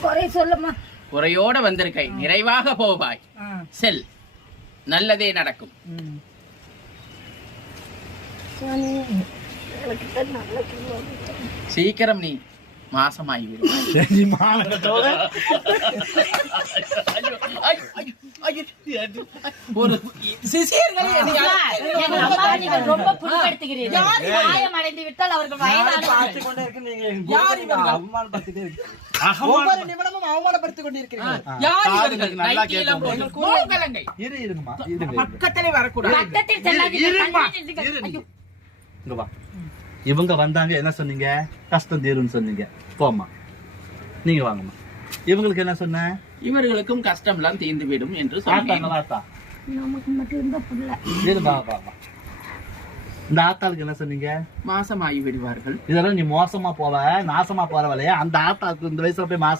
குறை சொல்லுமா? குறையோட வந்திருக்கை. நிறைவாக போவாய். செல். நல்லதே நடக்கும். சீக்கிரம் நீ மாசமாகி. ஒரு சிசியர்களை நீங்கள் ரொம்ப புண்படுத்துகிறீர்கள்? காயம் அடைந்து விட்டால் அவர்கள். அகமான ஒவ்வொரு நிமிடமும் அவமானப்படுத்திக் கொண்டிருக்கிறீர்கள். பக்கத்திலே வரக்கூடாது. இவங்க வந்தாங்க என்ன சொன்னீங்க? கஷ்டம் தீரும்னு சொன்னீங்க. போம்மா. நீங்க வாங்கம்மா. இவங்களுக்கு என்ன சொன்னேன் இவர்களுக்கும் கஷ்டம்லாம் தீர்ந்து விடும் என்று வாத்தா நமக்கு மட்டும் இருந்த இந்த ஆத்தாளுக்கு என்ன சொன்னீங்க? மாசமாகி விடுவார்கள். இதெல்லாம் நீ மோசமா போவ நாசமா போறவளையா அந்த ஆத்தாளுக்கு இந்த வயசுல போய் மாசமா